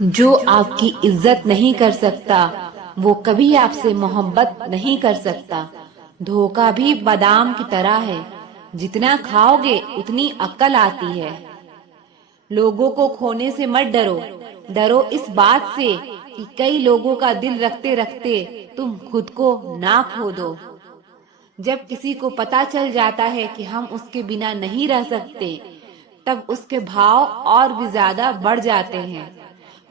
जो आपकी इज्जत नहीं कर सकता वो कभी आपसे मोहब्बत नहीं कर सकता। धोखा भी बादाम की तरह है, जितना खाओगे उतनी अक्ल आती है। लोगों को खोने से मत डरो, डरो इस बात से कि कई लोगों का दिल रखते रखते तुम खुद को ना खो दो। जब किसी को पता चल जाता है कि हम उसके बिना नहीं रह सकते, तब उसके भाव और भी ज्यादा बढ़ जाते हैं।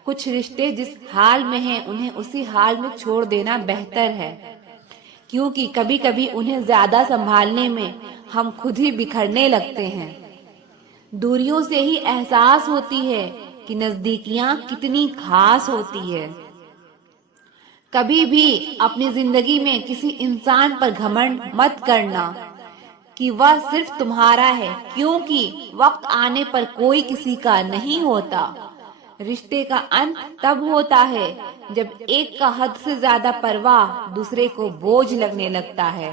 कुछ रिश्ते जिस हाल में हैं, उन्हें उसी हाल में छोड़ देना बेहतर है, क्योंकि कभी कभी उन्हें ज्यादा संभालने में हम खुद ही बिखरने लगते हैं। दूरियों से ही एहसास होती है कि नजदीकियां कितनी खास होती है। कभी भी अपनी जिंदगी में किसी इंसान पर घमंड मत करना कि वह सिर्फ तुम्हारा है, क्योंकि वक्त आने पर कोई किसी का नहीं होता। रिश्ते का अंत तब होता है जब एक का हद से ज्यादा परवाह दूसरे को बोझ लगने लगता है।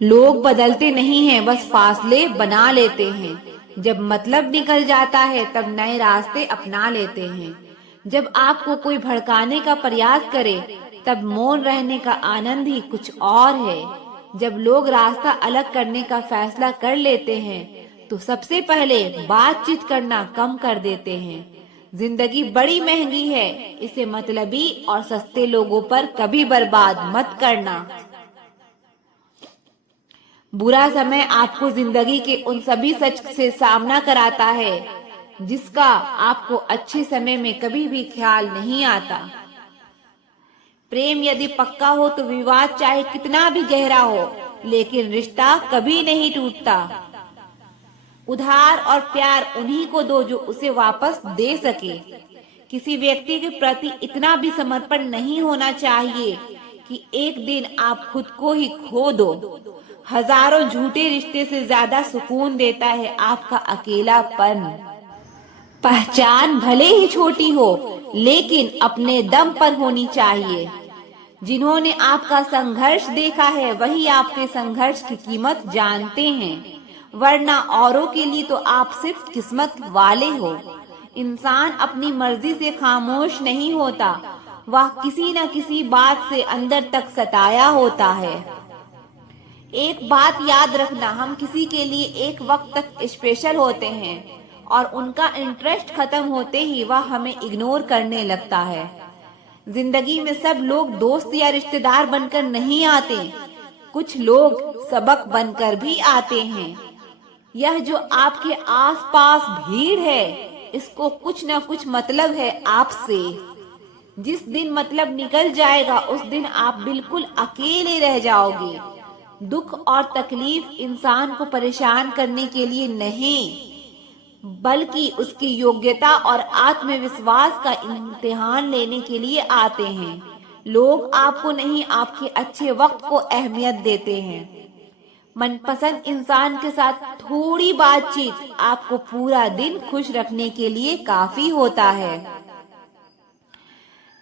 लोग बदलते नहीं हैं, बस फासले बना लेते हैं। जब मतलब निकल जाता है तब नए रास्ते अपना लेते हैं। जब आपको कोई भड़काने का प्रयास करे तब मौन रहने का आनंद ही कुछ और है। जब लोग रास्ता अलग करने का फैसला कर लेते हैं तो सबसे पहले बातचीत करना कम कर देते हैं। जिंदगी बड़ी महंगी है, इसे मतलबी और सस्ते लोगों पर कभी बर्बाद मत करना। बुरा समय आपको जिंदगी के उन सभी सच से सामना कराता है जिसका आपको अच्छे समय में कभी भी ख्याल नहीं आता। प्रेम यदि पक्का हो तो विवाद चाहे कितना भी गहरा हो, लेकिन रिश्ता कभी नहीं टूटता। उधार और प्यार उन्हीं को दो जो उसे वापस दे सके। किसी व्यक्ति के प्रति इतना भी समर्पण नहीं होना चाहिए कि एक दिन आप खुद को ही खो दो। हजारों झूठे रिश्ते से ज्यादा सुकून देता है आपका अकेलापन। पहचान भले ही छोटी हो, लेकिन अपने दम पर होनी चाहिए। जिन्होंने आपका संघर्ष देखा है वही आपके संघर्ष की कीमत जानते हैं, वरना औरों के लिए तो आप सिर्फ किस्मत वाले हो। इंसान अपनी मर्जी से खामोश नहीं होता, वह किसी न किसी बात से अंदर तक सताया होता है। एक बात याद रखना, हम किसी के लिए एक वक्त तक स्पेशल होते हैं और उनका इंटरेस्ट खत्म होते ही वह हमें इग्नोर करने लगता है। जिंदगी में सब लोग दोस्त या रिश्तेदार बनकर नहीं आते, कुछ लोग सबक बनकर भी आते हैं। यह जो आपके आसपास भीड़ है, इसको कुछ न कुछ मतलब है आपसे। जिस दिन मतलब निकल जाएगा उस दिन आप बिल्कुल अकेले रह जाओगे। दुख और तकलीफ इंसान को परेशान करने के लिए नहीं, बल्कि उसकी योग्यता और आत्मविश्वास का इम्तिहान लेने के लिए आते हैं। लोग आपको नहीं, आपके अच्छे वक्त को अहमियत देते हैं। मनपसंद इंसान के साथ थोड़ी बातचीत आपको पूरा दिन खुश रखने के लिए काफी होता है।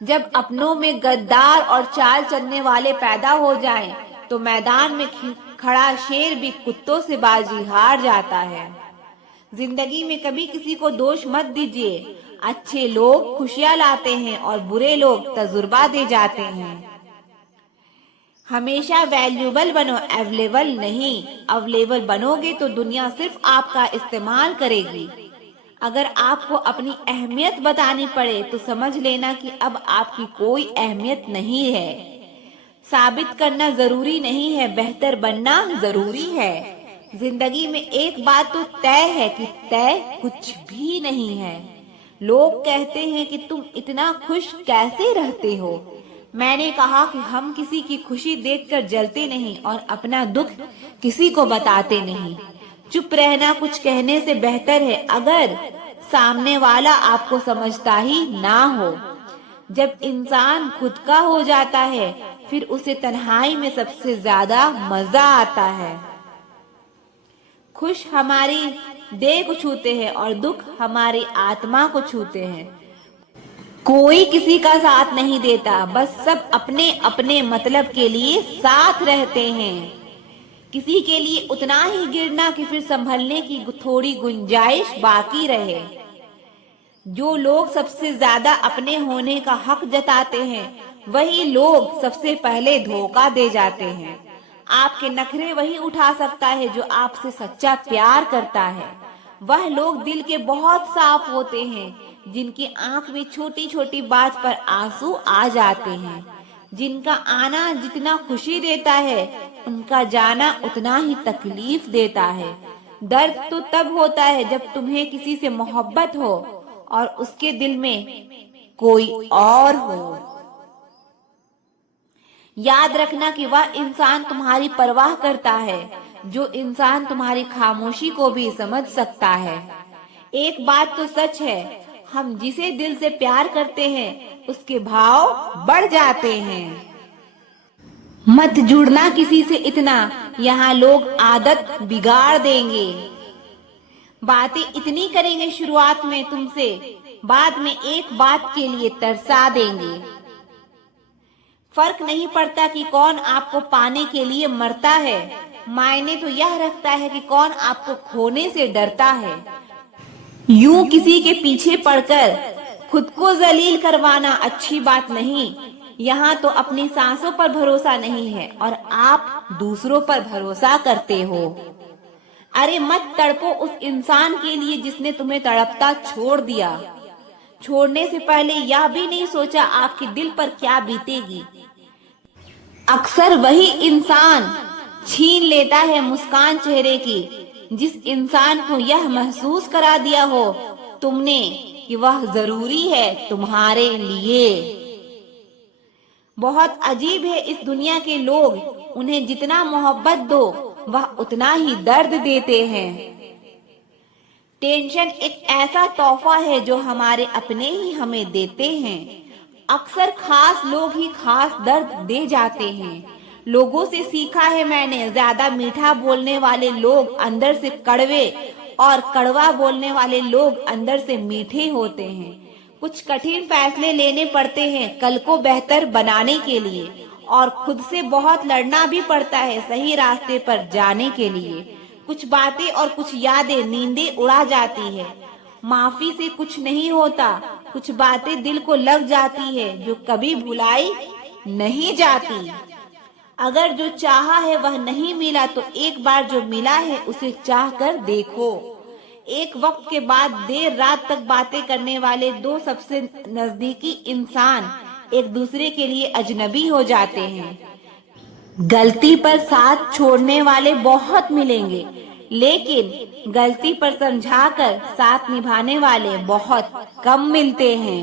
जब अपनों में गद्दार और चाल चलने वाले पैदा हो जाएं, तो मैदान में खड़ा शेर भी कुत्तों से बाजी हार जाता है। जिंदगी में कभी किसी को दोष मत दीजिए। अच्छे लोग खुशियां लाते हैं और बुरे लोग तजुर्बा दे जाते हैं। हमेशा वैल्यूएबल बनो, अवेलेबल नहीं। अवेलेबल बनोगे तो दुनिया सिर्फ आपका इस्तेमाल करेगी। अगर आपको अपनी अहमियत बतानी पड़े तो समझ लेना कि अब आपकी कोई अहमियत नहीं है। साबित करना जरूरी नहीं है, बेहतर बनना जरूरी है। जिंदगी में एक बात तो तय है कि तय कुछ भी नहीं है। लोग कहते हैं कि तुम इतना खुश कैसे रहते हो। मैंने कहा कि हम किसी की खुशी देखकर जलते नहीं और अपना दुख किसी को बताते नहीं। चुप रहना कुछ कहने से बेहतर है, अगर सामने वाला आपको समझता ही ना हो। जब इंसान खुद का हो जाता है फिर उसे तन्हाई में सबसे ज्यादा मजा आता है। खुश हमारी देह को छूते हैं और दुख हमारी आत्मा को छूते हैं। कोई किसी का साथ नहीं देता, बस सब अपने अपने मतलब के लिए साथ रहते हैं। किसी के लिए उतना ही गिरना कि फिर संभलने की थोड़ी गुंजाइश बाकी रहे। जो लोग सबसे ज्यादा अपने होने का हक जताते हैं, वही लोग सबसे पहले धोखा दे जाते हैं। आपके नखरे वही उठा सकता है जो आपसे सच्चा प्यार करता है। वह लोग दिल के बहुत साफ होते हैं जिनकी आंख में छोटी छोटी बात पर आंसू आ जाते हैं। जिनका आना जितना खुशी देता है, उनका जाना उतना ही तकलीफ देता है। दर्द तो तब होता है जब तुम्हें किसी से मोहब्बत हो और उसके दिल में कोई और हो। याद रखना कि वह इंसान तुम्हारी परवाह करता है, जो इंसान तुम्हारी खामोशी को भी समझ सकता है। एक बात तो सच है, हम जिसे दिल से प्यार करते हैं उसके भाव बढ़ जाते हैं। मत जुड़ना किसी से इतना, यहाँ लोग आदत बिगाड़ देंगे। बातें इतनी करेंगे शुरुआत में तुमसे, बाद में एक बात के लिए तरसा देंगे। फर्क नहीं पड़ता कि कौन आपको पाने के लिए मरता है, मायने तो यह रखता है कि कौन आपको खोने से डरता है। यूं किसी के पीछे पड़कर खुद को जलील करवाना अच्छी बात नहीं। यहाँ तो अपनी सांसों पर भरोसा नहीं है और आप दूसरों पर भरोसा करते हो। अरे मत तड़पो उस इंसान के लिए जिसने तुम्हें तड़पता छोड़ दिया। छोड़ने से पहले यह भी नहीं सोचा आपके दिल पर क्या बीतेगी। अक्सर वही इंसान छीन लेता है मुस्कान चेहरे की, जिस इंसान को यह महसूस करा दिया हो तुमने कि वह जरूरी है तुम्हारे लिए। बहुत अजीब है इस दुनिया के लोग, उन्हें जितना मोहब्बत दो वह उतना ही दर्द देते हैं। टेंशन एक ऐसा तोहफा है जो हमारे अपने ही हमें देते हैं। अक्सर खास लोग ही खास दर्द दे जाते हैं। लोगों से सीखा है मैंने, ज्यादा मीठा बोलने वाले लोग अंदर से कड़वे और कड़वा बोलने वाले लोग अंदर से मीठे होते हैं। कुछ कठिन फैसले लेने पड़ते हैं कल को बेहतर बनाने के लिए, और खुद से बहुत लड़ना भी पड़ता है सही रास्ते पर जाने के लिए। कुछ बातें और कुछ यादें नींदें उड़ा जाती है। माफी से कुछ नहीं होता, कुछ बातें दिल को लग जाती है जो कभी भुलाई नहीं जाती। अगर जो चाहा है वह नहीं मिला तो एक बार जो मिला है उसे चाह कर देखो। एक वक्त के बाद देर रात तक बातें करने वाले दो सबसे नजदीकी इंसान एक दूसरे के लिए अजनबी हो जाते हैं। गलती पर साथ छोड़ने वाले बहुत मिलेंगे, लेकिन गलती पर समझाकर साथ निभाने वाले बहुत कम मिलते हैं।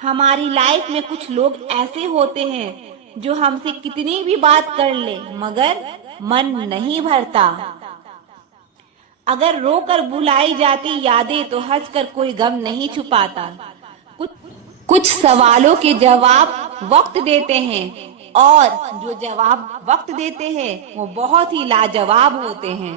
हमारी लाइफ में कुछ लोग ऐसे होते हैं जो हमसे कितनी भी बात कर ले मगर मन नहीं भरता। अगर रोकर बुलाई जाती यादें तो हंसकर कोई गम नहीं छुपाता। कुछ सवालों के जवाब वक्त देते हैं और जो जवाब वक्त देते हैं वो बहुत ही लाजवाब होते हैं।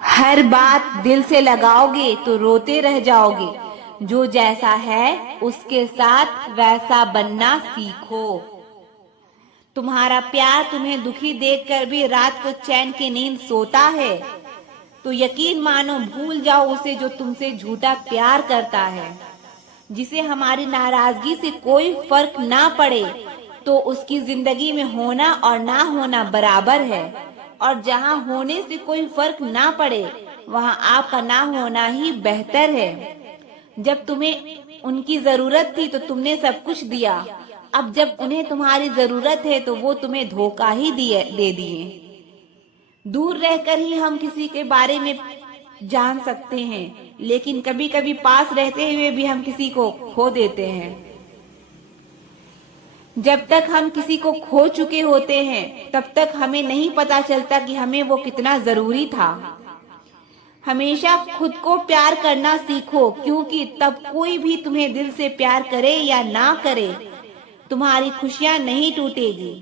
हर बात दिल से लगाओगे तो रोते रह जाओगे। जो जैसा है उसके साथ वैसा बनना सीखो। तुम्हारा प्यार तुम्हें दुखी देखकर भी रात को चैन की नींद सोता है तो यकीन मानो भूल जाओ उसे जो तुमसे झूठा प्यार करता है। जिसे हमारी नाराजगी से कोई फर्क ना पड़े तो उसकी जिंदगी में होना और ना होना बराबर है, और जहाँ होने से कोई फर्क ना पड़े वहाँ आपका ना होना ही बेहतर है। जब तुम्हें उनकी जरूरत थी तो तुमने सब कुछ दिया, अब जब उन्हें तुम्हारी जरूरत है तो वो तुम्हें धोखा ही दे दिए। दूर रहकर ही हम किसी के बारे में जान सकते हैं, लेकिन कभी कभी पास रहते हुए भी हम किसी को खो देते हैं। जब तक हम किसी को खो चुके होते हैं तब तक हमें नहीं पता चलता कि हमें वो कितना जरूरी था। हमेशा खुद को प्यार करना सीखो, क्योंकि तब कोई भी तुम्हें दिल से प्यार करे या ना करे तुम्हारी खुशियां नहीं टूटेगी।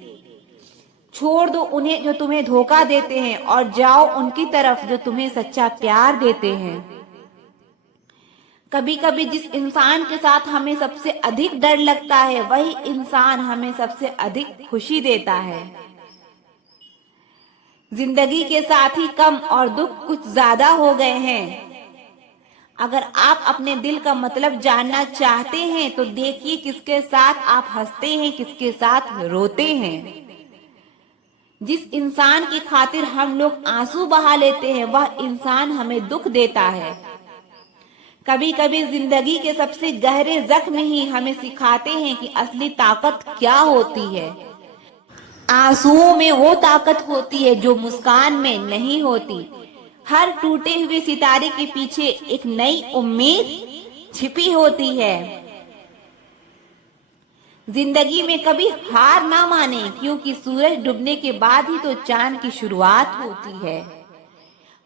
छोड़ दो उन्हें जो तुम्हें धोखा देते हैं और जाओ उनकी तरफ जो तुम्हें सच्चा प्यार देते हैं। कभी कभी जिस इंसान के साथ हमें सबसे अधिक डर लगता है वही इंसान हमें सबसे अधिक खुशी देता है। जिंदगी के साथी कम और दुख कुछ ज्यादा हो गए हैं। अगर आप अपने दिल का मतलब जानना चाहते हैं तो देखिए किसके साथ आप हंसते हैं, किसके साथ रोते हैं। जिस इंसान की खातिर हम लोग आंसू बहा लेते हैं वह इंसान हमें दुख देता है। कभी कभी जिंदगी के सबसे गहरे जख्म ही हमें सिखाते हैं कि असली ताकत क्या होती है। आंसुओं में वो ताकत होती है जो मुस्कान में नहीं होती। हर टूटे हुए सितारे के पीछे एक नई उम्मीद छिपी होती है। जिंदगी में कभी हार ना माने, क्योंकि सूरज डूबने के बाद ही तो चांद की शुरुआत होती है।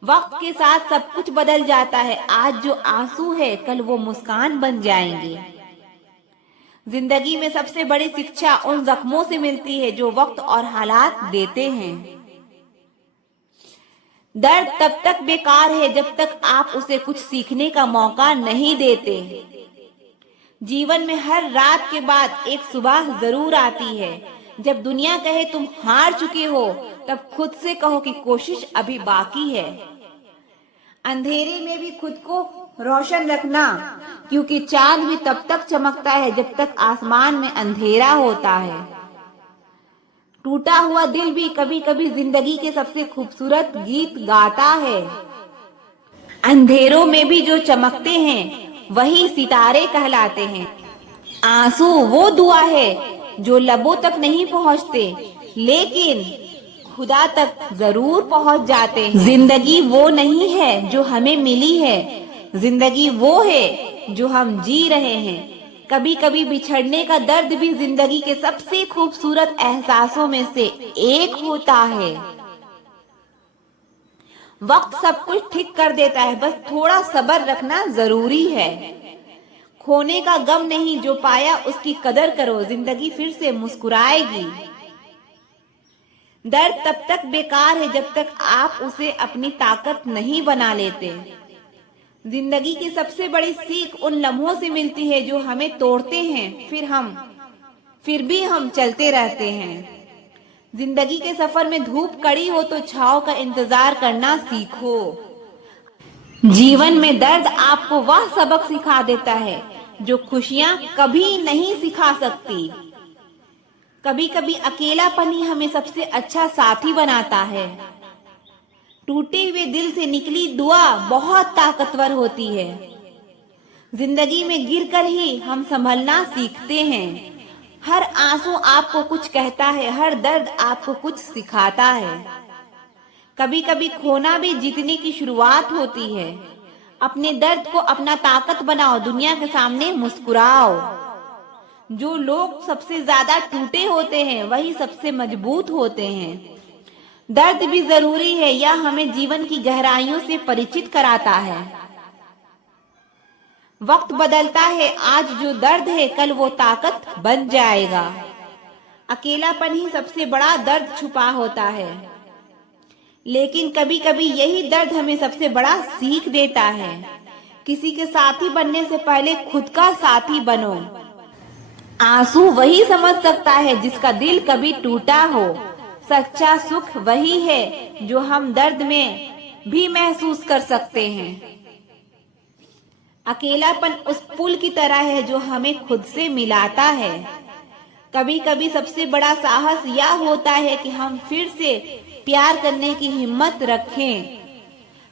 वक्त के साथ सब कुछ बदल जाता है। आज जो आंसू है कल वो मुस्कान बन जाएंगे। जिंदगी में सबसे बड़ी शिक्षा उन जख्मों से मिलती है जो वक्त और हालात देते हैं। दर्द तब तक बेकार है जब तक आप उसे कुछ सीखने का मौका नहीं देते। जीवन में हर रात के बाद एक सुबह जरूर आती है। जब दुनिया कहे तुम हार चुके हो तब खुद से कहो कि कोशिश अभी बाकी है। अंधेरे में भी खुद को रोशन रखना, क्योंकि चांद भी तब तक चमकता है जब तक आसमान में अंधेरा होता है। टूटा हुआ दिल भी कभी कभी जिंदगी के सबसे खूबसूरत गीत गाता है। अंधेरों में भी जो चमकते हैं वही सितारे कहलाते हैं। आंसू वो दुआ है जो लबों तक नहीं पहुंचते लेकिन खुदा तक जरूर पहुंच जाते हैं। जिंदगी वो नहीं है जो हमें मिली है, जिंदगी वो है जो हम जी रहे हैं। कभी कभी बिछड़ने का दर्द भी जिंदगी के सबसे खूबसूरत एहसासों में से एक होता है। वक्त सब कुछ ठीक कर देता है, बस थोड़ा सब्र रखना जरूरी है। खोने का गम नहीं, जो पाया उसकी कदर करो, जिंदगी फिर से मुस्कुराएगी। दर्द तब तक बेकार है जब तक आप उसे अपनी ताकत नहीं बना लेते। जिंदगी की सबसे बड़ी सीख उन लम्हों से मिलती है जो हमें तोड़ते हैं, फिर भी हम चलते रहते हैं। जिंदगी के सफर में धूप कड़ी हो तो छांव का इंतजार करना सीखो। जीवन में दर्द आपको वह सबक सिखा देता है जो खुशियां कभी नहीं सिखा सकती। कभी कभी अकेलापन ही हमें सबसे अच्छा साथी बनाता है। टूटे हुए दिल से निकली दुआ बहुत ताकतवर होती है। जिंदगी में गिरकर ही हम संभलना सीखते हैं। हर आंसू आपको कुछ कहता है, हर दर्द आपको कुछ सिखाता है। कभी कभी खोना भी जीतने की शुरुआत होती है। अपने दर्द को अपना ताकत बनाओ, दुनिया के सामने मुस्कुराओ। जो लोग सबसे ज्यादा टूटे होते हैं वही सबसे मजबूत होते हैं। दर्द भी जरूरी है, यह हमें जीवन की गहराइयों से परिचित कराता है। वक्त बदलता है, आज जो दर्द है कल वो ताकत बन जाएगा। अकेलापन ही सबसे बड़ा दर्द छुपा होता है, लेकिन कभी कभी यही दर्द हमें सबसे बड़ा सीख देता है। किसी के साथी बनने से पहले खुद का साथी बनो। आंसू वही समझ सकता है जिसका दिल कभी टूटा हो। सच्चा सुख वही है जो हम दर्द में भी महसूस कर सकते हैं। अकेलापन उस पुल की तरह है जो हमें खुद से मिलाता है। कभी कभी सबसे बड़ा साहस यह होता है कि हम फिर से प्यार करने की हिम्मत रखें।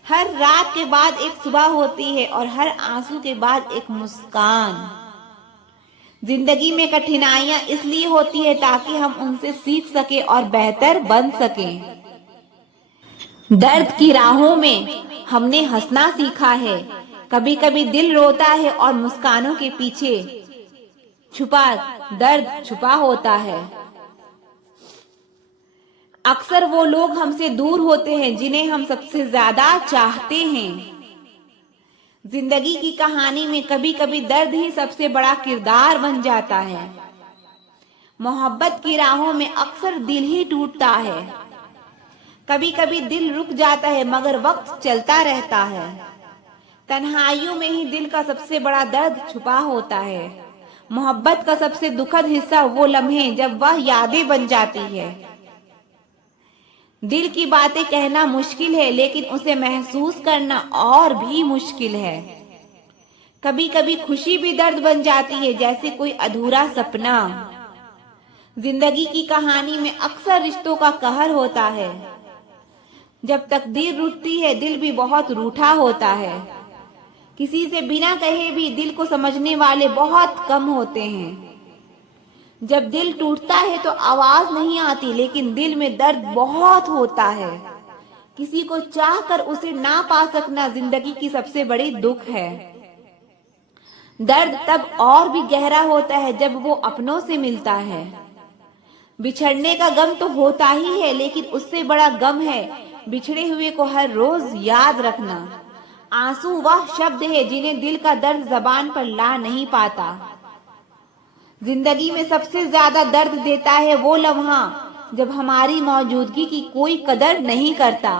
हर रात के बाद एक सुबह होती है और हर आंसू के बाद एक मुस्कान। जिंदगी में कठिनाइयां इसलिए होती है ताकि हम उनसे सीख सके और बेहतर बन सकें। दर्द की राहों में हमने हंसना सीखा है। कभी कभी दिल रोता है और मुस्कानों के पीछे छुपा दर्द छुपा होता है। अक्सर वो लोग हमसे दूर होते हैं जिन्हें हम सबसे ज्यादा चाहते हैं। जिंदगी की कहानी में कभी कभी दर्द ही सबसे बड़ा किरदार बन जाता है। मोहब्बत की राहों में अक्सर दिल ही टूटता है। कभी कभी दिल रुक जाता है मगर वक्त चलता रहता है। तन्हाइयों में ही दिल का सबसे बड़ा दर्द छुपा होता है। मोहब्बत का सबसे दुखद हिस्सा वो लम्हे जब वह यादें बन जाती है। दिल की बातें कहना मुश्किल है, लेकिन उसे महसूस करना और भी मुश्किल है। कभी कभी खुशी भी दर्द बन जाती है, जैसे कोई अधूरा सपना। जिंदगी की कहानी में अक्सर रिश्तों का कहर होता है। जब तकदीर रूठती है, दिल भी बहुत रूठा होता है। किसी से बिना कहे भी दिल को समझने वाले बहुत कम होते हैं। जब दिल टूटता है तो आवाज नहीं आती, लेकिन दिल में दर्द बहुत होता है। किसी को चाह कर उसे ना पा सकना जिंदगी की सबसे बड़ी दुख है। दर्द तब और भी गहरा होता है जब वो अपनों से मिलता है। बिछड़ने का गम तो होता ही है, लेकिन उससे बड़ा गम है बिछड़े हुए को हर रोज याद रखना। आंसू वह शब्द है जिन्हें दिल का दर्द जबान पर ला नहीं पाता। जिंदगी में सबसे ज्यादा दर्द देता है वो लम्हा जब हमारी मौजूदगी की कोई कदर नहीं करता।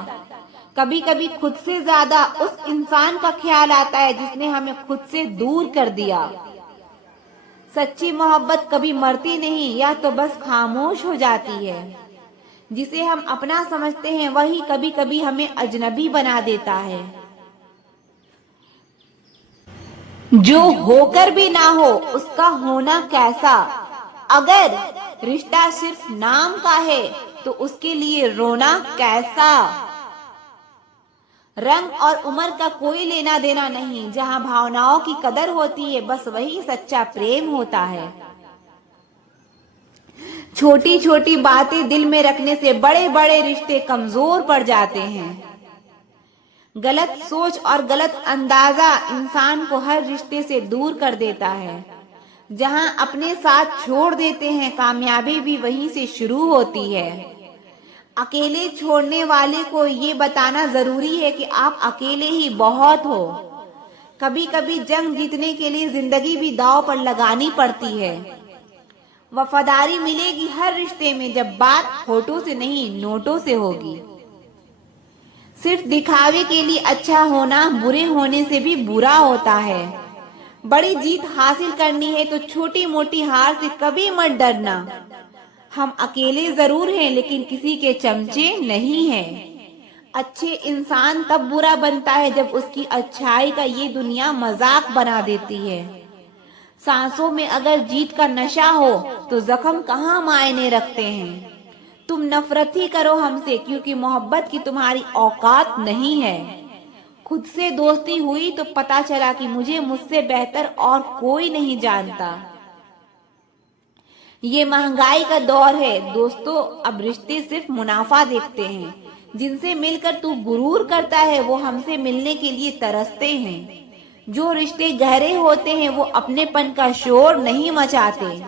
कभी कभी खुद से ज्यादा उस इंसान का ख्याल आता है जिसने हमें खुद से दूर कर दिया। सच्ची मोहब्बत कभी मरती नहीं, या तो बस खामोश हो जाती है। जिसे हम अपना समझते हैं वही कभी कभी हमें अजनबी बना देता है। जो होकर भी ना हो उसका होना कैसा। अगर रिश्ता सिर्फ नाम का है तो उसके लिए रोना कैसा। रंग और उम्र का कोई लेना देना नहीं, जहाँ भावनाओं की कदर होती है बस वही सच्चा प्रेम होता है। छोटी छोटी बातें दिल में रखने से बड़े बड़े रिश्ते कमजोर पड़ जाते हैं। गलत सोच और गलत अंदाजा इंसान को हर रिश्ते से दूर कर देता है। जहां अपने साथ छोड़ देते हैं, कामयाबी भी वहीं से शुरू होती है। अकेले छोड़ने वाले को ये बताना जरूरी है कि आप अकेले ही बहुत हो। कभी कभी जंग जीतने के लिए जिंदगी भी दांव पर लगानी पड़ती है। वफादारी मिलेगी हर रिश्ते में जब बात होठों से नहीं नोटों से होगी। सिर्फ दिखावे के लिए अच्छा होना बुरे होने से भी बुरा होता है। बड़ी जीत हासिल करनी है तो छोटी मोटी हार से कभी मत डरना। हम अकेले जरूर हैं, लेकिन किसी के चमचे नहीं हैं। अच्छे इंसान तब बुरा बनता है जब उसकी अच्छाई का ये दुनिया मजाक बना देती है। सांसों में अगर जीत का नशा हो तो जख्म कहाँ मायने रखते हैं। तुम नफरत ही करो हमसे, क्योंकि मोहब्बत की तुम्हारी औकात नहीं है। खुद से दोस्ती हुई तो पता चला कि मुझे मुझसे बेहतर और कोई नहीं जानता। ये महंगाई का दौर है दोस्तों, अब रिश्ते सिर्फ मुनाफा देखते हैं। जिनसे मिलकर तू गुरूर करता है वो हमसे मिलने के लिए तरसते हैं। जो रिश्ते गहरे होते हैं वो अपनेपन का शोर नहीं मचाते।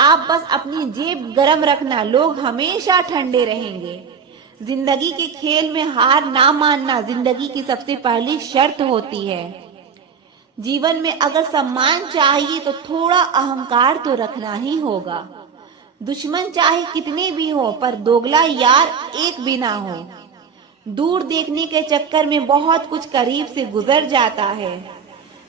आप बस अपनी जेब गरम रखना, लोग हमेशा ठंडे रहेंगे। जिंदगी के खेल में हार ना मानना जिंदगी की सबसे पहली शर्त होती है। जीवन में अगर सम्मान चाहिए तो थोड़ा अहंकार तो रखना ही होगा। दुश्मन चाहे कितने भी हो, पर दोगला यार एक भी ना हो। दूर देखने के चक्कर में बहुत कुछ करीब से गुजर जाता है।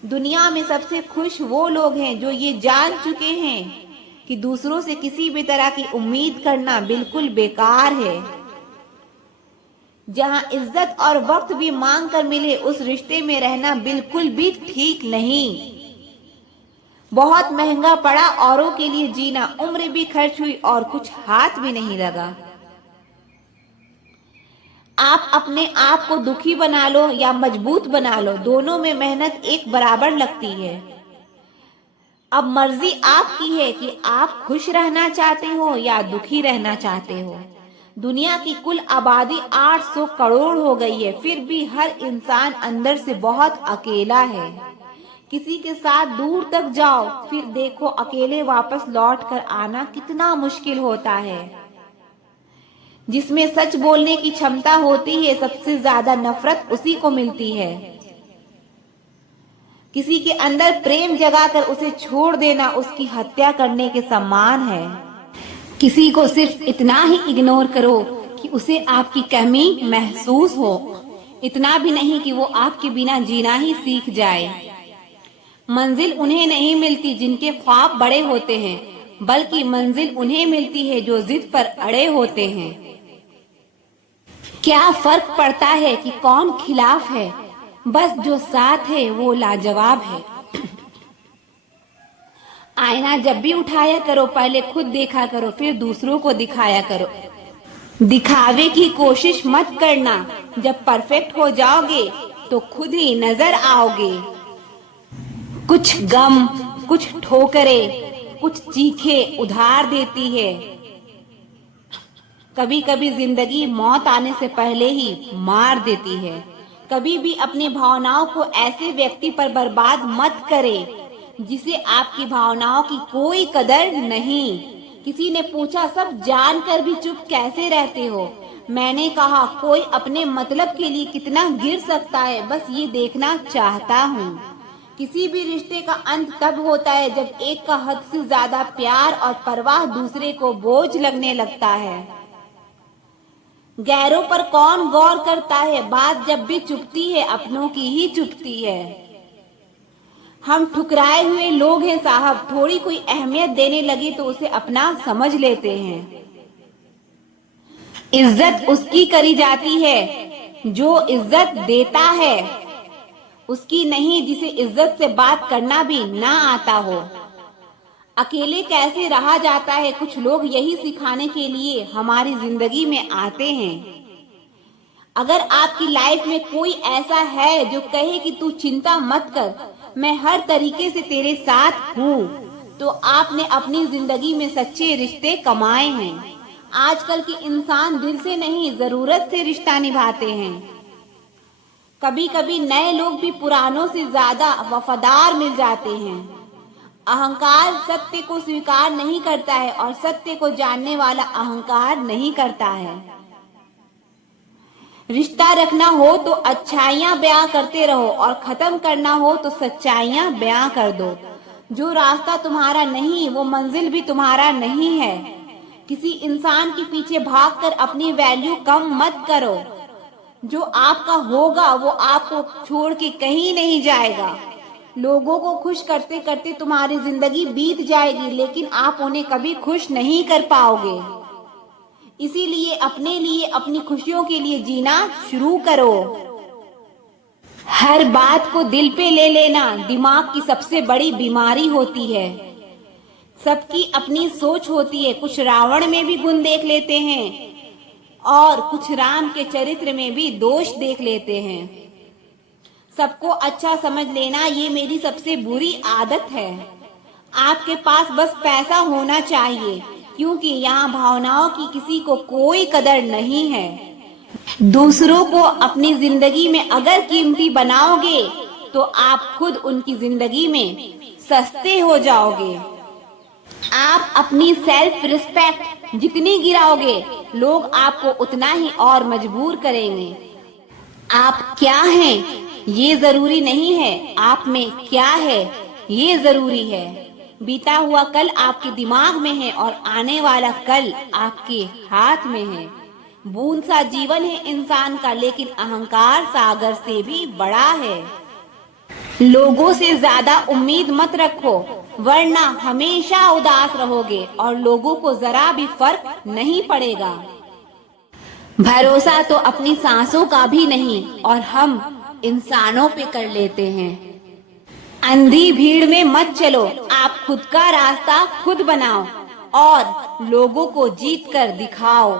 दुनिया में सबसे खुश वो लोग हैं जो ये जान चुके हैं कि दूसरों से किसी भी तरह की उम्मीद करना बिल्कुल बेकार है। जहां इज्जत और वक्त भी मांग कर मिले उस रिश्ते में रहना बिल्कुल भी ठीक नहीं। बहुत महंगा पड़ा औरों के लिए जीना, उम्र भी खर्च हुई और कुछ हाथ भी नहीं लगा। आप अपने आप को दुखी बना लो या मजबूत बना लो, दोनों में मेहनत एक बराबर लगती है। अब मर्जी आपकी है कि आप खुश रहना चाहते हो या दुखी रहना चाहते हो। दुनिया की कुल आबादी 800 करोड़ हो गई है, फिर भी हर इंसान अंदर से बहुत अकेला है। किसी के साथ दूर तक जाओ, फिर देखो अकेले वापस लौट कर आना कितना मुश्किल होता है। जिसमें सच बोलने की क्षमता होती है, सबसे ज्यादा नफरत उसी को मिलती है। किसी के अंदर प्रेम जगाकर उसे छोड़ देना उसकी हत्या करने के समान है। किसी को सिर्फ इतना ही इग्नोर करो कि उसे आपकी कमी महसूस हो, इतना भी नहीं कि वो आपके बिना जीना ही सीख जाए। मंजिल उन्हें नहीं मिलती जिनके ख्वाब बड़े होते हैं, बल्कि मंजिल उन्हें मिलती है जो जिद पर अड़े होते हैं। क्या फर्क पड़ता है कि कौन खिलाफ है, बस जो साथ है वो लाजवाब है। आईना जब भी उठाया करो पहले खुद देखा करो, फिर दूसरों को दिखाया करो। दिखावे की कोशिश मत करना, जब परफेक्ट हो जाओगे तो खुद ही नजर आओगे। कुछ गम, कुछ ठोकरें, कुछ चीखें उधार देती है। कभी कभी जिंदगी मौत आने से पहले ही मार देती है। कभी भी अपनी भावनाओं को ऐसे व्यक्ति पर बर्बाद मत करें जिसे आपकी भावनाओं की कोई कदर नहीं। किसी ने पूछा, सब जानकर भी चुप कैसे रहते हो? मैंने कहा, कोई अपने मतलब के लिए कितना गिर सकता है, बस ये देखना चाहता हूँ। किसी भी रिश्ते का अंत तब होता है जब एक का हद से ज्यादा प्यार और परवाह दूसरे को बोझ लगने लगता है। गैरों पर कौन गौर करता है, बात जब भी चुभती है अपनों की ही चुभती है। हम ठुकराए हुए लोग हैं साहब, थोड़ी कोई अहमियत देने लगे तो उसे अपना समझ लेते हैं। इज्जत उसकी करी जाती है जो इज्जत देता है, उसकी नहीं जिसे इज्जत से बात करना भी ना आता हो। अकेले कैसे रहा जाता है, कुछ लोग यही सिखाने के लिए हमारी जिंदगी में आते हैं। अगर आपकी लाइफ में कोई ऐसा है जो कहे कि तू चिंता मत कर, मैं हर तरीके से तेरे साथ हूँ, तो आपने अपनी जिंदगी में सच्चे रिश्ते कमाए हैं। आजकल के इंसान दिल से नहीं जरूरत से रिश्ता निभाते हैं। कभी कभी नए लोग भी पुरानों से ज्यादा वफादार मिल जाते हैं। अहंकार सत्य को स्वीकार नहीं करता है और सत्य को जानने वाला अहंकार नहीं करता है। रिश्ता रखना हो तो अच्छाइयाँ बयां करते रहो और खत्म करना हो तो सच्चाइयाँ बयां कर दो। जो रास्ता तुम्हारा नहीं वो मंजिल भी तुम्हारा नहीं है। किसी इंसान के पीछे भागकर अपनी वैल्यू कम मत करो। जो आपका होगा वो आपको छोड़ के कहीं नहीं जाएगा। लोगों को खुश करते करते तुम्हारी जिंदगी बीत जाएगी, लेकिन आप उन्हें कभी खुश नहीं कर पाओगे। इसीलिए अपने लिए, अपनी खुशियों के लिए जीना शुरू करो। हर बात को दिल पे ले लेना दिमाग की सबसे बड़ी बीमारी होती है। सबकी अपनी सोच होती है, कुछ रावण में भी गुण देख लेते हैं और कुछ राम के चरित्र में भी दोष देख लेते हैं। सबको अच्छा समझ लेना ये मेरी सबसे बुरी आदत है। आपके पास बस पैसा होना चाहिए, क्योंकि यहाँ भावनाओं की किसी को कोई कदर नहीं है। दूसरों को अपनी जिंदगी में अगर कीमती बनाओगे तो आप खुद उनकी जिंदगी में सस्ते हो जाओगे। आप अपनी सेल्फ रिस्पेक्ट जितनी गिराओगे, लोग आपको उतना ही और मजबूर करेंगे। आप क्या हैं ये जरूरी नहीं है, आप में क्या है ये जरूरी है। बीता हुआ कल आपके दिमाग में है और आने वाला कल आपके हाथ में है। बूंद सा जीवन है इंसान का, लेकिन अहंकार सागर से भी बड़ा है। लोगों से ज्यादा उम्मीद मत रखो, वरना हमेशा उदास रहोगे और लोगों को जरा भी फर्क नहीं पड़ेगा। भरोसा तो अपनी सांसों का भी नहीं और हम इंसानों पे कर लेते हैं। अंधी भीड़ में मत चलो, आप खुद का रास्ता खुद बनाओ और लोगों को जीत कर दिखाओ।